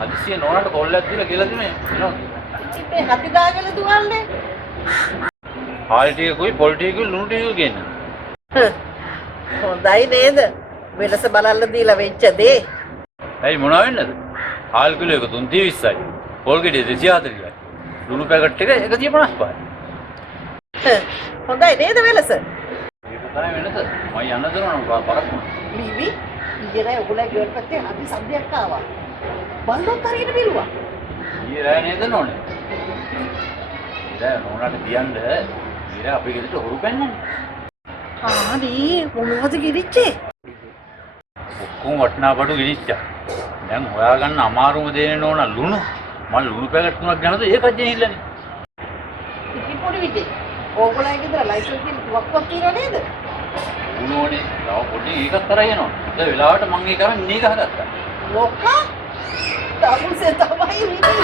හදිස්සිය නෝනාට කොල්ලක් දීලා කියලා දෙන්නේ එනවා. ඉතින් මේ හති දාගෙන දුවන්නේ. හාල් ටිකකුයි පොල් ටිකකුයි ලුණු ටිකකුයි ගෙන්න. හොඳයි නේද? වෙලස බලන්න දීලා වෙච්ච දේ. ඇයි මොනවා වෙන්නද? හාල් කිලෝ එක 320යි. පොල් ගෙඩිය 240යි. ලුණු පැකට් එක 155යි. හොඳයි නේද වෙලස? ඒක තමයි වෙනස. මම යන්න දරනවා බරක්. බීබි ඊයේ ඔයගොල්ලෝ ගෙවල් පැත්තේ හරි සද්දයක් ආවා. බල්ලොත් හරියට බිරුවා. ඊයේ රෑ නේද නෝනේ? දැන් නෝනාට කියන්න ඊර අපේ ගෙදරට හොරු පැන්නනේ. හරි මොනවද ගිරිච්චේ? ඔක්කොම වටනා බඩු ගිනිච්චා. දැන් හොයාගන්න අමාරුම දේ නෝනා ලුණු. මම ලුණු පැකට් තුනක් ගන්නද ඒකත් ගෙනිහිල්ලානේ. ඉතින් පොඩි විදිහේ. ඕගොල්ලෝ ගෙදර ලයිසන්ස් තියෙන වක්වක් තියනව නේද? උනෝනේ. තව පොඩි එකක් තරයි යනවා. ඒ වෙලාවට මම ඒක අරන් මේක හදත්තා. ලොක්කා? තමුසේ තමයි විදිහ.